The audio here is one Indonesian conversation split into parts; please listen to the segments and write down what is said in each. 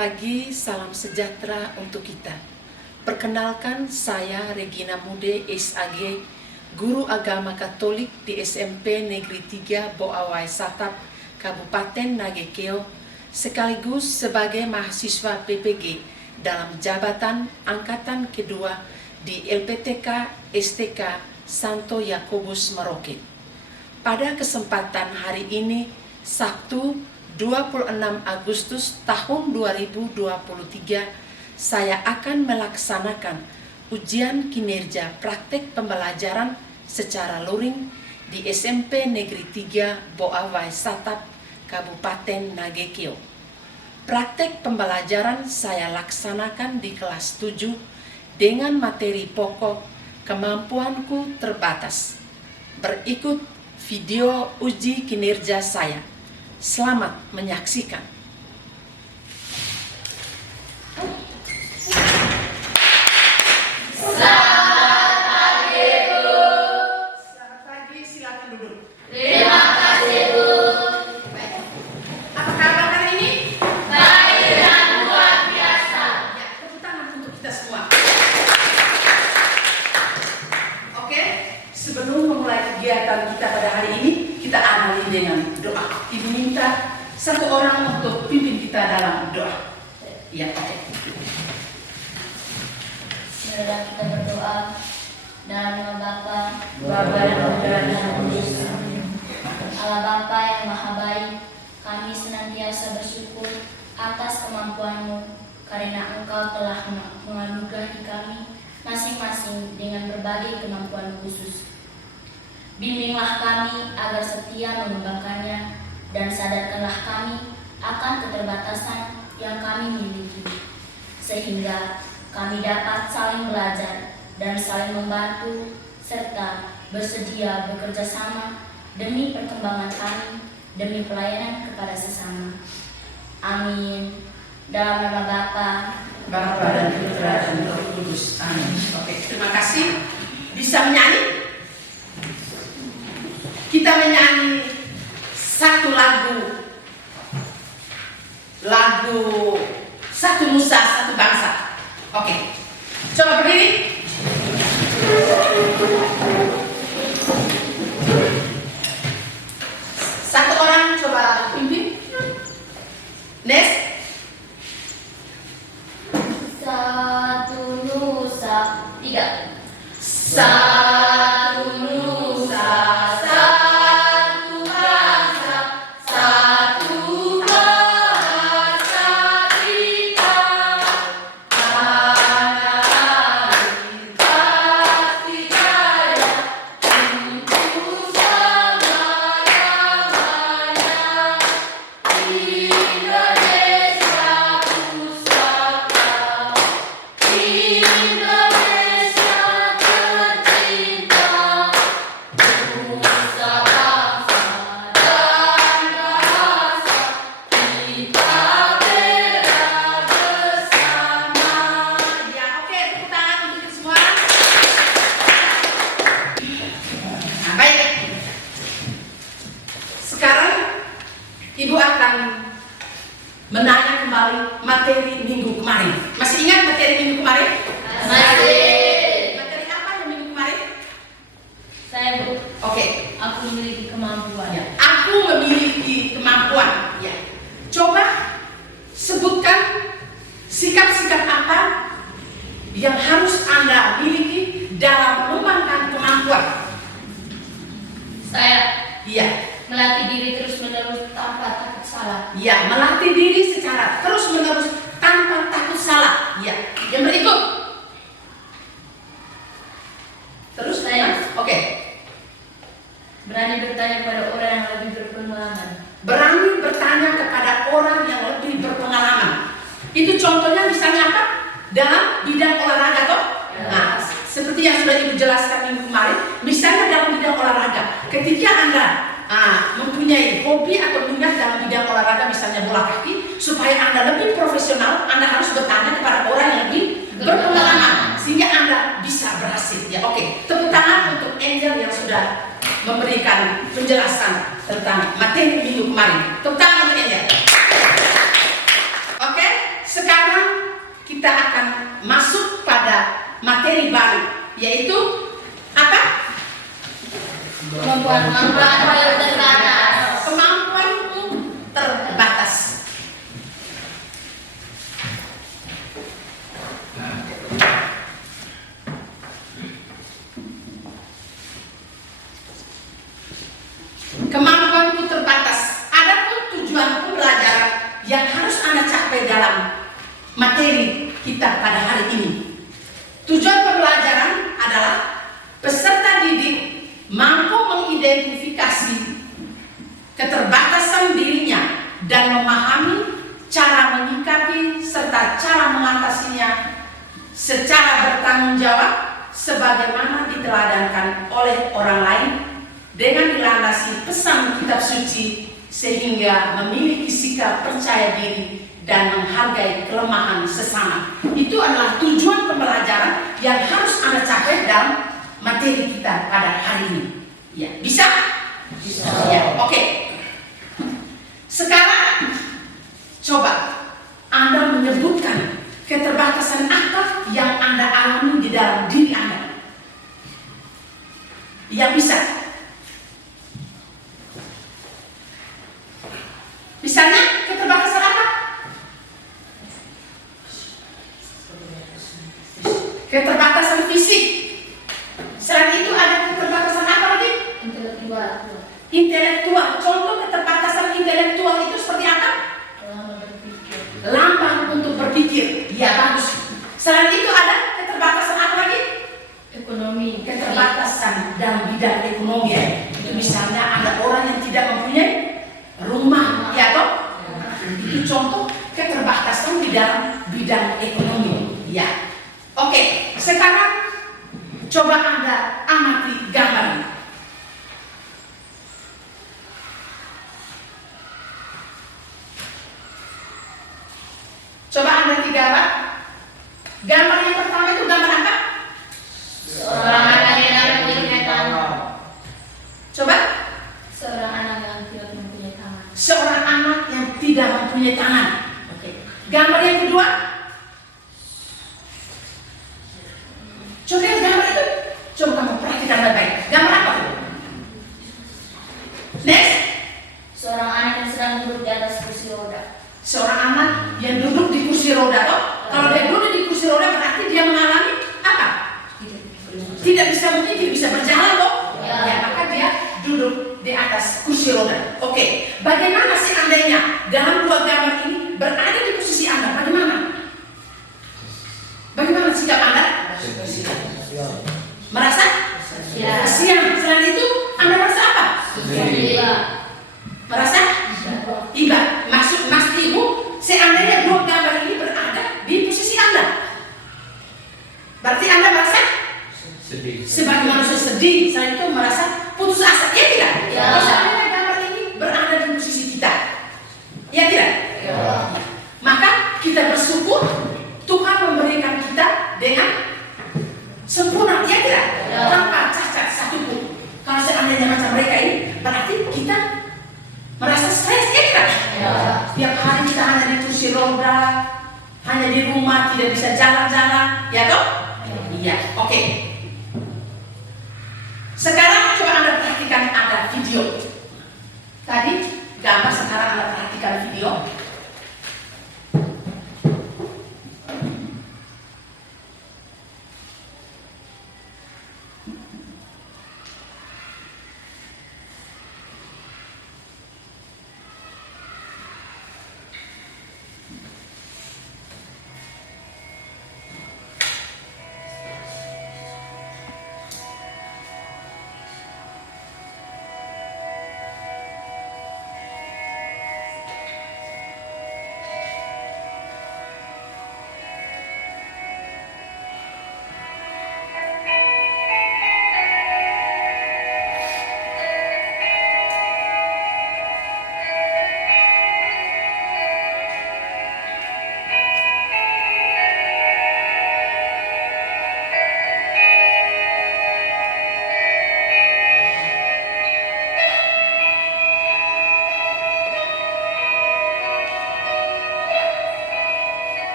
pagi, salam sejahtera untuk kita. Perkenalkan, saya Regina Mude, SAG, Guru Agama Katolik di SMP Negeri 3 Boawai Satap, Kabupaten Nagekeo, sekaligus sebagai mahasiswa PPG dalam jabatan Angkatan Kedua di LPTK STK Santo Yakobus Merauke. Pada kesempatan hari ini, Sabtu 26 Agustus tahun 2023, saya akan melaksanakan ujian kinerja praktek pembelajaran secara luring di SMP Negeri 3 Boawai Satap, Kabupaten Nagekeo. Praktek pembelajaran saya laksanakan di kelas 7 dengan materi pokok kemampuanku terbatas. Berikut video uji kinerja saya. Selamat menyaksikan. Selamat pagi, Bu. Selamat pagi, silakan duduk. Terima kasih, Bu. Baik. Apa kabar hari ini? Baik dan luar biasa. Ya, tepuk tangan untuk kita semua. Oke, sebelum memulai kegiatan kita pada hari ini, kita awali dengan doa. Ibu minta satu orang untuk pimpin kita dalam doa. Ya, oke. Marilah kita berdoa dalam nama Bapa, Bapa dan Putra dan Roh Kudus. Allah Bapa yang Maha Baik, kami senantiasa bersyukur atas kemampuan-Mu karena Engkau telah menganugerahi kami masing-masing dengan berbagai kemampuan khusus. Bimbinglah kami agar setia mengembangkannya dan sadarkanlah kami akan keterbatasan yang kami miliki, sehingga kami dapat saling belajar dan saling membantu serta bersedia bekerja sama demi perkembangan kami, demi pelayanan kepada sesama. Amin. Dalam nama Bapa, Bapa dan Putra dan Roh Kudus. Amin. Oke, terima kasih. Bisa menyanyi? Kita menyanyi satu lagu satu nusa, satu bangsa. Oke, coba berdiri. Satu orang coba pimpin. Next. satu nusa, tiga. Satu nusa, satu bangsa, satu bahasa kita. Tanah air pasti jaya untuk selama-lamanya. Indonesia pusaka, Indonesia tercinta, bangsa bangsa dan bahasa kita bela bersama. Ya, oke, tepuk tangan untuk kita semua. Nah, baik. Sekarang Ibu akan menanya kembali materi minggu kemarin. Masih ingat materi minggu kemarin? Masih. Materi apa yang minggu kemarin? Saya, Bu, Oke. aku memiliki kemampuan. Ya, aku memiliki kemampuan. Ya. Coba sebutkan sikap-sikap apa yang harus Anda miliki dalam mengembangkan kemampuan. Saya Iya. melatih diri terus-menerus tanpa takut salah. Ya, melatih diri secara terus-menerus tanpa takut salah. Ya. Yang berikut. Terus Saya. Oke. Berani bertanya pada orang yang lebih berpengalaman. Berani bertanya kepada orang yang lebih berpengalaman. Itu contohnya misalnya apa? Dalam bidang olahraga toh? Ya. Nah, seperti yang sudah Ibu jelaskan minggu kemarin, misalnya dalam bidang olahraga, ketika Anda mempunyai hobi atau minat dalam bidang olahraga, misalnya bola kaki, supaya Anda lebih profesional, Anda harus bertanya kepada orang yang lebih berpengalaman, sehingga Anda bisa berhasil. Ya, oke. Tepuk tangan untuk Angel yang sudah memberikan penjelasan tentang materi minggu kemarin. Tepuk tangan untuk Angel. Oke. materi baru, yaitu apa? Kemampuanku terbatas. Kemampuanku terbatas. Kemampuanku terbatas. Adapun tujuan pembelajaran yang harus Anda capai dalam materi kita pada hari ini. Tujuan pembelajaran adalah peserta didik mampu mengidentifikasi keterbatasan dirinya dan memahami cara menyikapi serta cara mengatasinya secara bertanggung jawab sebagaimana diteladankan oleh orang lain dengan dilandasi pesan kitab suci sehingga memiliki sikap percaya diri dan menghargai kelemahan sesama. Itu adalah tujuan pembelajaran yang harus Anda capai dalam materi kita pada hari ini. Ya, bisa? Bisa. Ya, oke. Sekarang coba Anda menyebutkan keterbatasan apa yang Anda alami di dalam diri Anda. Ya, bisa. Misalnya keterbatasan apa? Keterbatasan fisik. Selain itu ada keterbatasan apa lagi? Intelektual. Contoh keterbatasan intelektual itu seperti apa? Lambat untuk berpikir. Ya, bagus. Selain itu ada keterbatasan apa lagi? Ekonomi. Keterbatasan dalam bidang ekonomi. Itu misalnya ada orang yang tidak mempunyai rumah, ya toh? Itu contoh keterbatasan di dalam bidang ekonomi. Ya. Oke, sekarang coba Anda amati gambar ini. Coba Anda gambar. Gambar yang pertama itu gambar apa? Seorang anak yang mempunyai tangan. Coba? Seorang anak yang tidak mempunyai tangan. Seorang anak yang tidak mempunyai tangan. Oke. Gambar yang kedua? Coba lihat gambar itu. Coba kamu perhatikan baik-baik. Gambar apa? Next. Seorang anak yang sedang duduk di atas kursi roda. Seorang anak yang duduk di kursi roda toh? Kalau dia duduk di kursi roda berarti dia mengalami apa? Tidak bisa mungkin tidak bisa berjalan toh? Ya, maka dia duduk di atas kursi roda. Oke, bagaimana seandainya dalam dua gambar ini berada di posisi Anda? Bagaimana? Bagaimana sikap Anda? Merasa? Kasihan. Selain itu, Anda merasa apa? Merasa? Iba. Maksud Mas Ibu, seandainya dua gambar ini berada di posisi Anda, berarti Anda merasa? Sedih. Sebagai manusia sedih, selain itu merasa putus asa. Ya tidak? Ya. Kalau seandainya gambar ini berada di posisi kita, ya tidak? Ya. Maka kita bersyukur Tuhan memberikan kita dengan sempurna, ya tidak? Ya. Tanpa cacat satupun. Kalau seandainya macam mereka ini, berarti kita merasa stres, ya tidak? Ya. Tiap hari kita hanya di kursi roda, hanya di rumah, tidak bisa jalan-jalan, ya toh? Iya, oke. Sekarang coba Anda perhatikan ada video. Tadi gambar, sekarang Anda perhatikan video.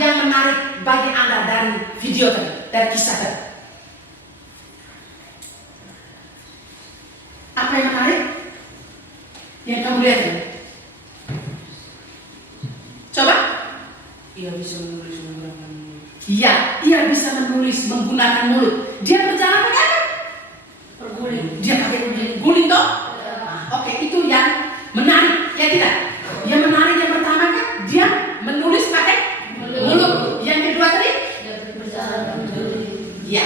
yang menarik bagi Anda dari video tadi, dari kisah tadi? Apa yang menarik yang kamu lihat ini? Coba. Ia bisa menulis menggunakan mulut. Iya, ia bisa menulis menggunakan mulut. Dia berjalan pakai apa? Berguling. Dia pakai guling toh? Oke, itu yang menarik, ya tidak? Yang menarik yang pertama kan dia menulis pakai mulut. Yang kedua tadi? Dia berjalan menulis. Ya.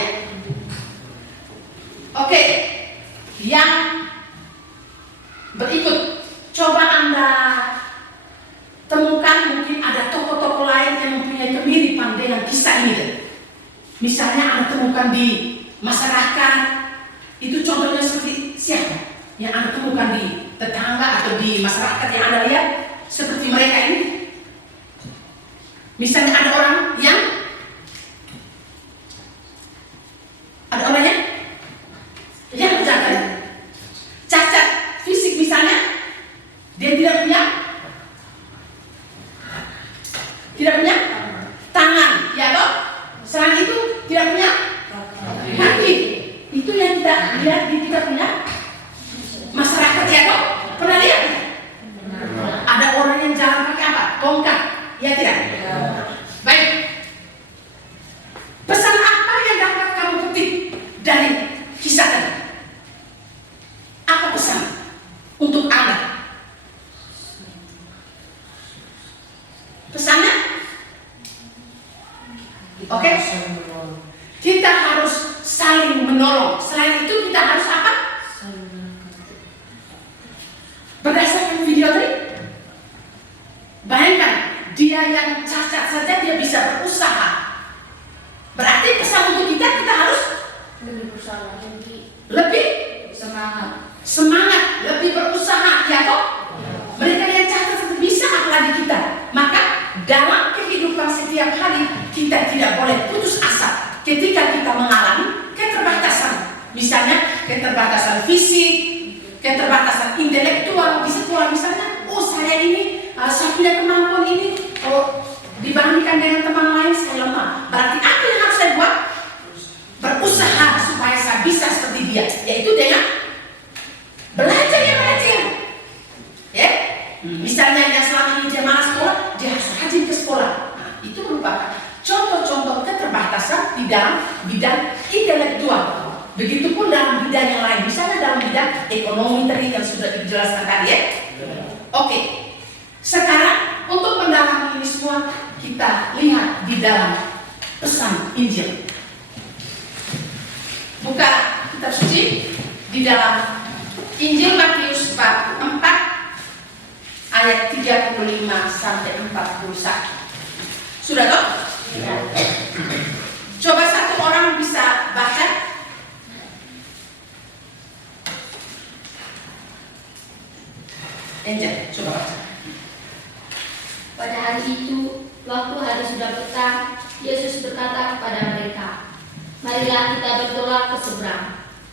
Oke. Yang berikut, coba Anda temukan mungkin ada tokoh-tokoh lain yang mempunyai kemiripan dengan kisah ini. Misalnya Anda temukan di masyarakat, itu contohnya seperti siapa? Yang Anda temukan di tetangga atau di masyarakat yang Anda lihat seperti mereka ini. Misalnya ada orang yang cacat fisik misalnya, dia tidak punya tangan, ya toh? Selain itu tidak punya kaki. Itu yang kita lihat di kita punya masyarakat, ya toh? Pernah lihat? Ada orang yang jalan pakai apa? Tongkat, ya tidak? Baik. Pesan apa yang dapat kamu petik dari kisah tadi? Apa pesan untuk Anda? Pesannya? Oke? Kita harus saling menolong. Selain itu kita harus apa? Berdasarkan video tadi, bayangkan dia yang cacat saja dia bisa berusaha. Berarti pesan untuk kita harus Lebih berusaha, lebih semangat. lebih berusaha, ya toh? Mereka yang cacat bisa, apalagi kita. Maka dalam kehidupan setiap hari kita tidak boleh putus asa ketika kita mengalami keterbatasan. Misalnya keterbatasan fisik, keterbatasan intelektual di sekolah misalnya. Oh saya ini, saya punya kemampuan ini. Oh dibandingkan dengan teman lain saya lemah. Berarti apa yang harus saya buat? Berusaha supaya saya bisa seperti dia, yaitu dengan belajar yang rajin. Ya, misalnya yang selama ini dia malas sekolah, dia harus rajin ke sekolah. Nah, itu merupakan contoh-contoh keterbatasan di dalam bidang intelektual. Begitupun dalam bidang yang lain, misalnya dalam bidang ekonomi tadi yang sudah dijelaskan tadi ya. Oke, sekarang untuk mendalami ini semua kita lihat di dalam pesan Injil. Buka kitab suci di dalam Injil Matius bab 4 ayat 35 sampai 41. Sudah toh? Coba satu orang bisa baca. Angel, coba baca. Pada hari itu, waktu hari sudah petang, Yesus berkata kepada mereka, "Marilah kita bertolak ke seberang."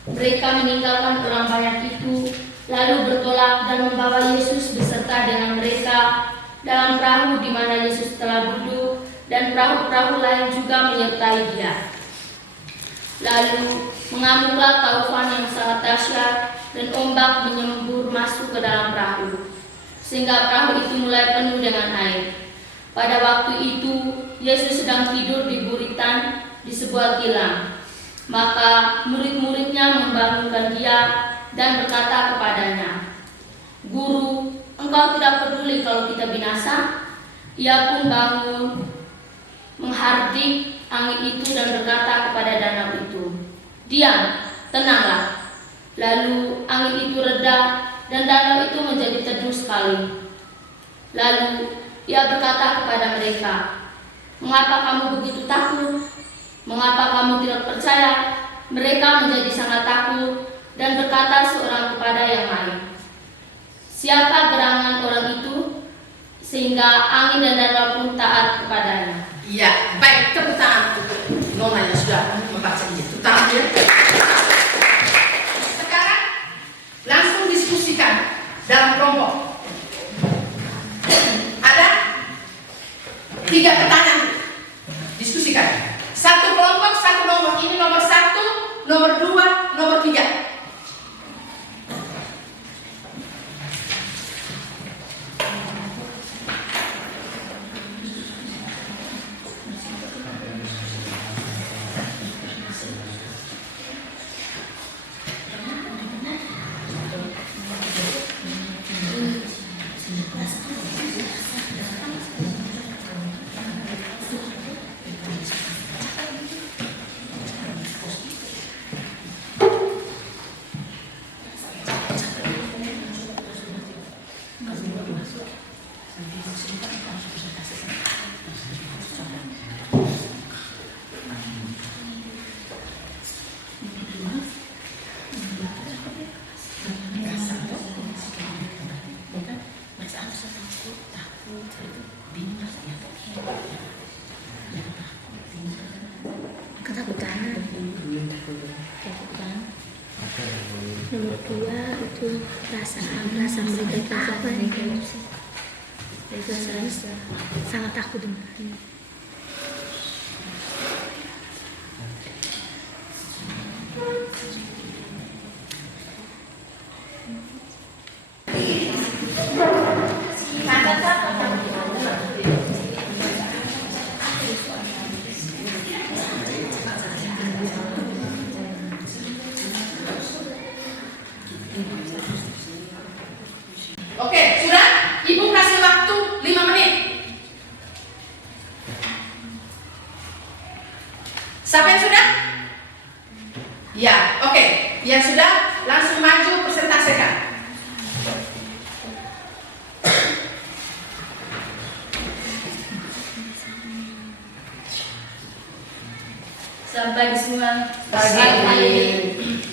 Mereka meninggalkan orang banyak itu, lalu bertolak dan membawa Yesus beserta dengan mereka dalam perahu di mana Yesus telah duduk, dan perahu-perahu lain juga menyertai Dia. Lalu mengamuklah taufan yang sangat dahsyat, dan ombak menyembur masuk ke dalam perahu, sehingga perahu itu mulai penuh dengan air. Pada waktu itu, Yesus sedang tidur di buritan di sebuah kilang. Maka murid-muridnya membangunkan Dia dan berkata kepadanya, "Guru, engkau tidak peduli kalau kita binasa?" Ia pun bangun, menghardik angin itu dan berkata kepada danau itu, "Diam, tenanglah." Lalu angin itu reda dan danau itu menjadi teduh sekali. Lalu Ia berkata kepada mereka, "Mengapa kamu begitu takut? Mengapa kamu tidak percaya?" Mereka menjadi sangat takut dan berkata seorang kepada yang lain, "Siapa gerangan orang itu sehingga angin dan danau pun taat kepadanya?" Iya, baik, tepuk tangan untuk Nona yang sudah membaca ini. Tepuk tangan ya. Sekarang langsung diskusikan dalam kelompok. Ada 3 pertanyaan. diskusikan. Satu kelompok, satu nomor. Ini nomor 1, nomor 2, nomor 3. Ketakutan. Nomor 2 itu perasaan mereka apa nih? Perasaan sangat takut dengan ini. Oke, sudah? Ibu kasih waktu 5 menit. Siapa yang sudah? Ya, oke. Yang sudah langsung maju presentasikan. Selamat pagi semua. Pagi.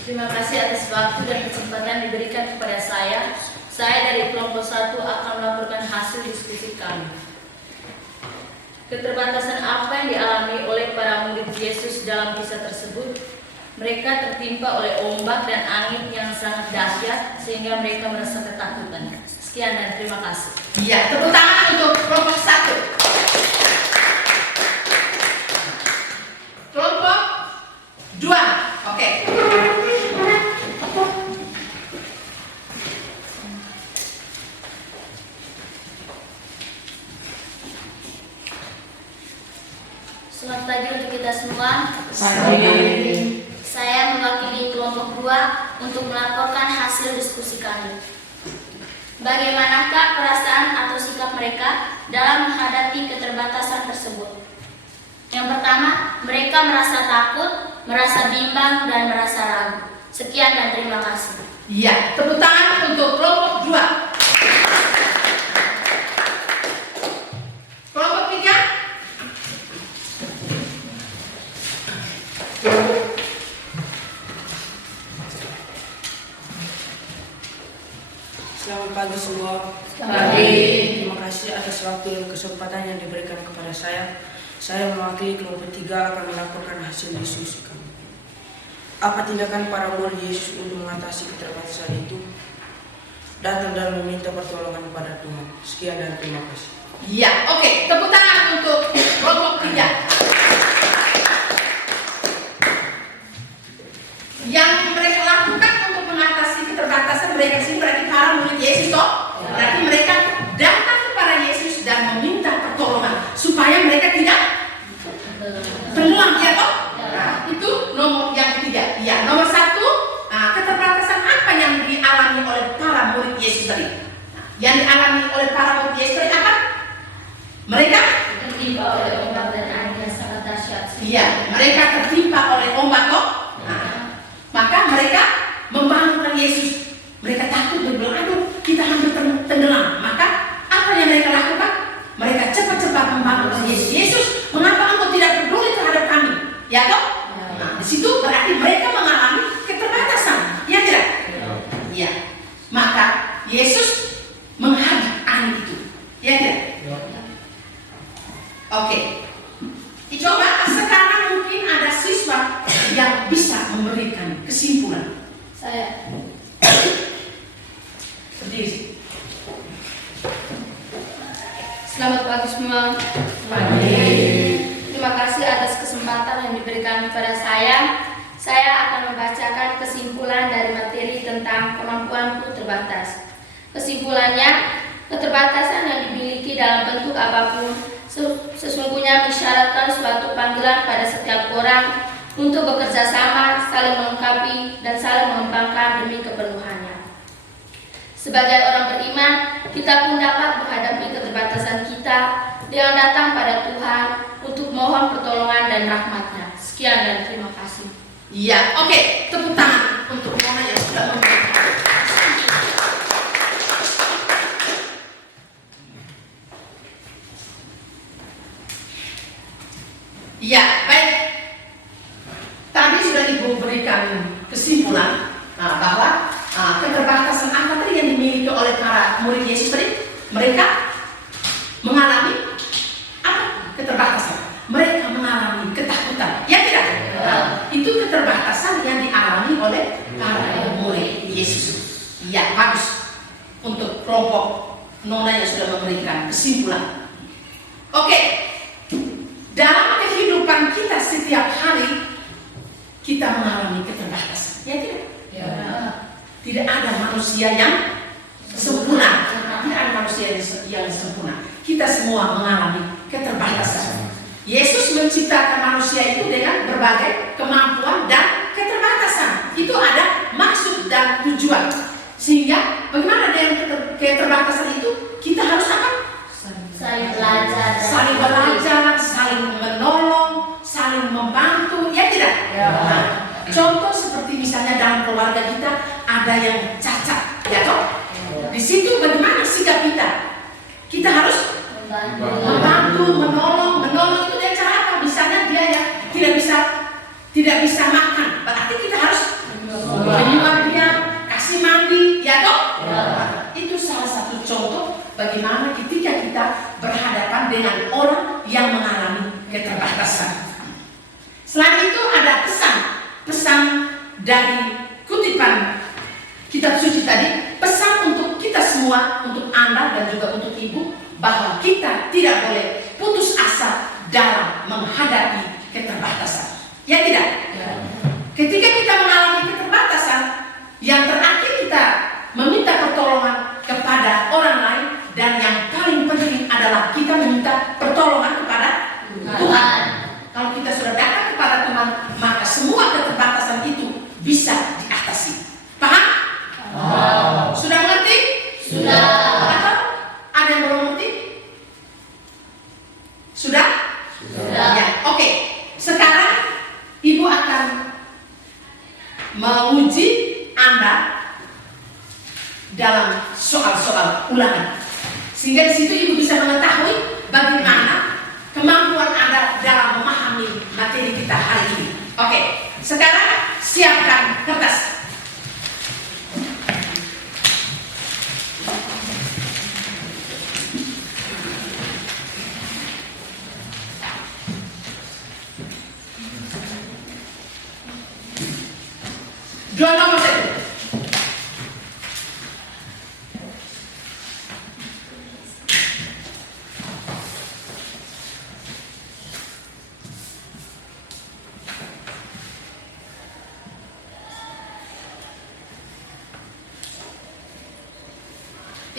Terima kasih atas waktu dan kesempatan diberikan kepada saya. Saya dari kelompok 1 akan melaporkan hasil diskusi kami. Keterbatasan apa yang dialami oleh para murid Yesus dalam kisah tersebut? Mereka tertimpa oleh ombak dan angin yang sangat dahsyat sehingga mereka merasa ketakutan. Sekian dan terima kasih. Iya, tepuk tangan untuk kelompok 1. Kelompok 2. Oke. Selamat pagi untuk kita semua. Pagi. Saya mewakili kelompok 2 untuk melaporkan hasil diskusi kami. Bagaimanakah perasaan atau sikap mereka dalam menghadapi keterbatasan tersebut? Yang pertama, mereka merasa takut, merasa bimbang, dan merasa ragu. Sekian dan terima kasih. Iya, tepuk tangan untuk kelompok 2. Kelompok 3. Selamat pagi semua. Pagi. Terima kasih atas waktu dan kesempatan yang diberikan kepada saya. Saya mewakili kelompok 3 akan melaporkan hasil diskusi kami. Apa tindakan para murid Yesus untuk mengatasi keterbatasan itu? Datang dan meminta pertolongan kepada Tuhan. Sekian dan terima kasih. Iya, oke. Tepuk tangan untuk kelompok 3. Yang mereka lakukan untuk mengatasi keterbatasan mereka sini berarti para murid Yesus toh? Berarti mereka datang kepada Yesus dan meminta pertolongan supaya mereka tidak tenggelam, ya toh? Nah, itu nomor yang ketiga. Ya, nomor 1, keterbatasan apa yang dialami oleh para murid Yesus tadi? Nah, yang dialami oleh para murid Yesus tadi apa? Mereka Tertimpa oleh ombak dan angin yang sangat dahsyat. iya, mereka tertimpa oleh ombak toh? Nah, maka mereka membangunkan Yesus. Mereka takut dan bilang, aduh, kita hampir tenggelam. Maka apa yang mereka lakukan? Mereka cepat-cepat membangunkan Yesus. Yesus, mengapa engkau tidak peduli terhadap kami? Ya toh? Nah, di situ berarti mereka mengalami keterbatasan. Ya tidak? Iya. Maka Yesus menghadap angin itu. Ya tidak? Oke. Coba sekarang mungkin ada siswa yang bisa memberikan kesimpulan. Saya. Berdiri. Selamat pagi semua. Pagi. Terima kasih Saya akan membacakan kesimpulan dari materi tentang kemampuanku terbatas. Kesimpulannya, keterbatasan yang dimiliki dalam bentuk apapun sesungguhnya mensyaratkan suatu panggilan pada setiap orang untuk bekerja sama, saling melengkapi, dan saling mengembangkan demi kepenuhannya. Sebagai orang beriman, kita pun dapat menghadapi keterbatasan kita dengan datang pada Tuhan untuk mohon pertolongan dan rahmat-Nya. Sekian dan terima kasih. Iya, oke, tepuk tangan untuk Mona yang sudah memberikan. Iya, baik. Tadi sudah Ibu berikan kesimpulan bahwa keterbatasan apa tadi yang dimiliki oleh para murid Yesus tadi? Mereka mengalami apa? Keterbatasan. Mereka mengalami ketakutan. Ya tidak? Itu keterbatasan yang dialami oleh para murid Yesus. Ya, bagus. Untuk kelompok Nona yang sudah memberikan kesimpulan. Oke. Dalam kehidupan kita setiap hari kita mengalami keterbatasan. Ya tidak? Ya. Tidak ada manusia yang sempurna. Tidak ada manusia yang sempurna. Kita semua mengalami keterbatasan. Yesus menciptakan manusia itu dengan berbagai kemampuan dan keterbatasan. Itu ada maksud dan tujuan. Sehingga bagaimana dengan keterbatasan itu? Kita harus apa? Saling belajar. Saling belajar, saling menolong, saling membantu. Ya tidak? Ya. Nah, contoh seperti misalnya dalam keluarga kita ada yang cacat, ya toh? Di situ bagaimana sikap kita? Kita harus membantu, menolong itu dengan cara apa? Misalnya dia yang tidak bisa makan, berarti kita harus menyuap dia, kasih mandi, ya toh? Ya. Itu salah satu contoh bagaimana ketika kita berhadapan dengan orang yang mengalami keterbatasan. Selain itu ada pesan dari kutipan kitab suci tadi, pesan untuk kita semua, untuk Anda dan juga untuk Ibu, bahwa kita tidak boleh putus asa dalam menghadapi keterbatasan. Ya tidak? Ya. Ketika kita mengalami keterbatasan, yang terakhir kita meminta pertolongan kepada orang lain, dan yang paling penting adalah kita meminta pertolongan kepada Tuhan. Kalau kita sudah datang kepada Tuhan, maka semua keterbatasan itu bisa diatasi. Paham? Sudah mengerti? Sudah. Atau ada yang belum mengerti? Sudah? Sudah. Ya, oke. Sekarang Ibu akan menguji Anda dalam soal-soal ulangan. Sehingga di situ Ibu bisa mengetahui bagaimana kemampuan Anda dalam memahami materi kita hari ini. Oke, sekarang siapkan kertas. Dua nomor satu.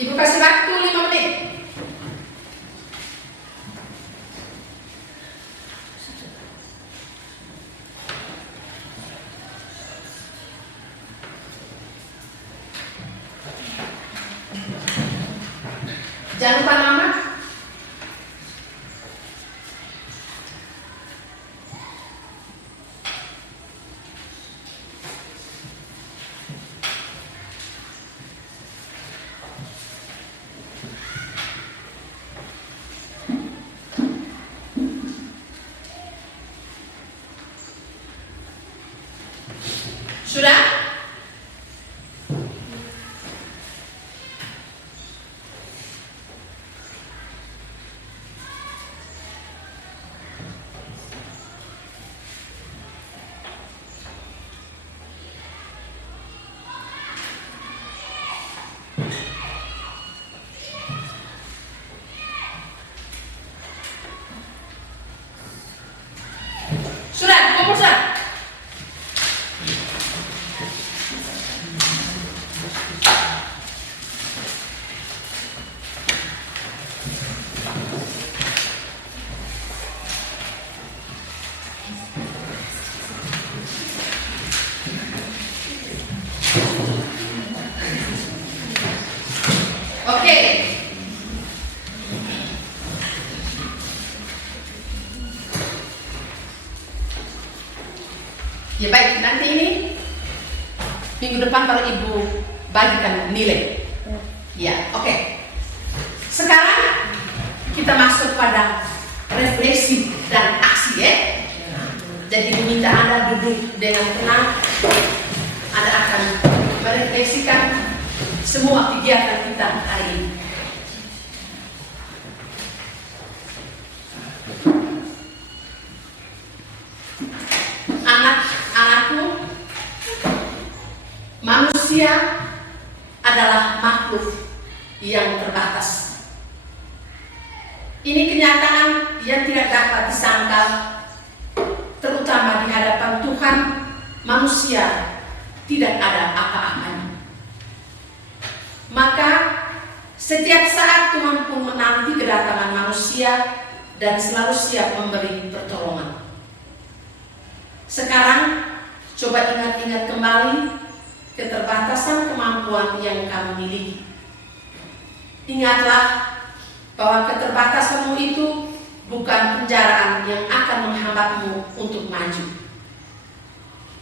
Ibu kasih waktu 5 menit. Jangan lupa nama. Sudah? Sudah, kumpul sudah. Oke. Ya baik, nanti ini minggu depan baru Ibu bagikan nilai. Ya, oke. Sekarang kita masuk pada refleksi dan aksi ya. Jadi diminta Anda duduk dengan tenang. Anda akan merefleksikan semua kegiatan kita hari ini. Anak-anakku, manusia adalah makhluk yang terbatas. Ini kenyataan yang tidak dapat disangkal, terutama di hadapan Tuhan. Manusia tidak ada apa-apanya. Maka setiap saat Tuhan pun menanti kedatangan manusia dan selalu siap memberi pertolongan. Sekarang coba ingat-ingat kembali keterbatasan kemampuan yang kamu miliki. Ingatlah bahwa keterbatasanmu itu bukan penjaraan yang akan menghambatmu untuk maju.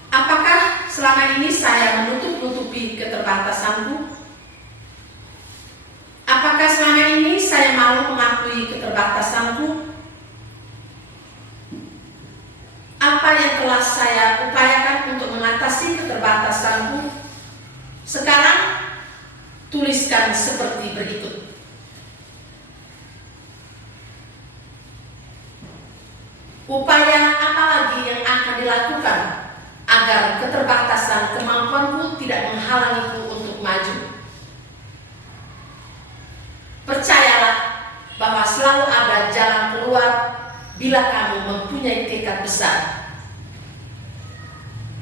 Apakah selama ini saya menutup-nutupi keterbatasanku? Apakah selama ini saya malu mengakui keterbatasanku? Apa yang telah saya upayakan untuk mengatasi keterbatasanku? Sekarang tuliskan seperti berikut. Upaya apa lagi yang akan dilakukan agar keterbatasan kemampuanku tidak menghalangiku untuk maju? Percayalah bahwa selalu ada jalan keluar bila kamu mempunyai tekad besar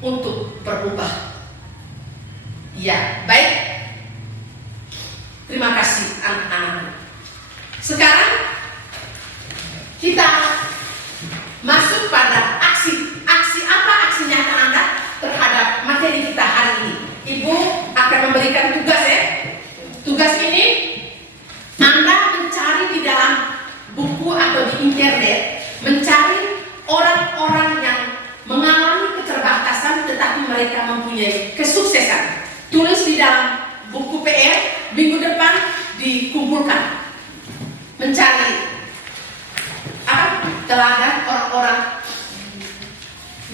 untuk berubah. Ya, baik. Terima kasih anak-anak. Sekarang kita masuk pada aksi. Aksi apa aksi nyata Anda terhadap materi kita hari ini? Ibu akan memberikan tugas ya. Tugas ini Anda mencari di dalam buku atau di internet, mencari orang-orang yang mengalami keterbatasan tetapi mereka mempunyai kesuksesan. Tulis di dalam buku PR, minggu depan dikumpulkan. Mencari teladan orang-orang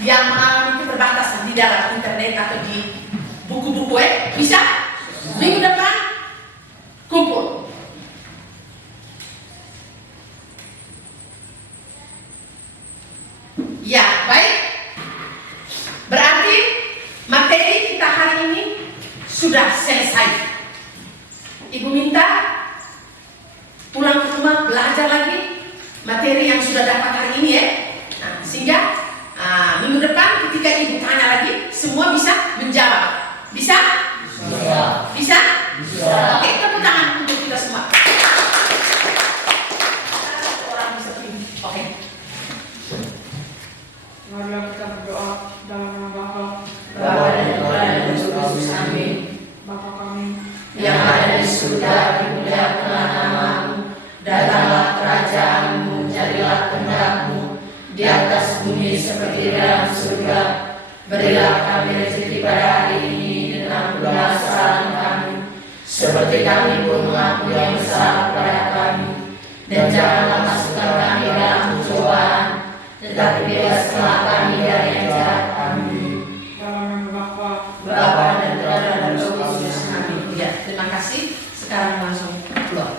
yang mengalami keterbatasan di dalam internet atau di buku-buku bisa? Minggu depan kumpul. Ya, baik. Berarti materi kita hari ini sudah selesai. Ibu minta pulang ke rumah belajar lagi materi yang sudah dapat hari ini ya. Nah, sehingga minggu depan ketika ibu tanya lagi, semua bisa menjawab. Bisa? Bisa. Bisa? Bisa. Oke, tepuk tangan untuk kita semua. Orang bisa pilih. Oke. Marilah kita berdoa dalam nama Bapa, Bapa dan Putra dan Roh Kudus. Amin. Bapa kami Yang ada di surga, dimuliakanlah namamu, datanglah kerajaanmu, jadilah kehendak-mu di atas bumi seperti di dalam surga. Berilah kami rezeki pada hari ini, dan ampunilah kesalahan kami, seperti kami pun mengampuni yang bersalah kepada kami. Dan janganlah masukkan kami dalam pencobaan, tetapi bebaskanlah kami dari yang jahat. Amin. dalam nama Bapa, Bapa dan Putra dan Roh Kudus. Amin. Ya, terima kasih. Sekarang langsung keluar.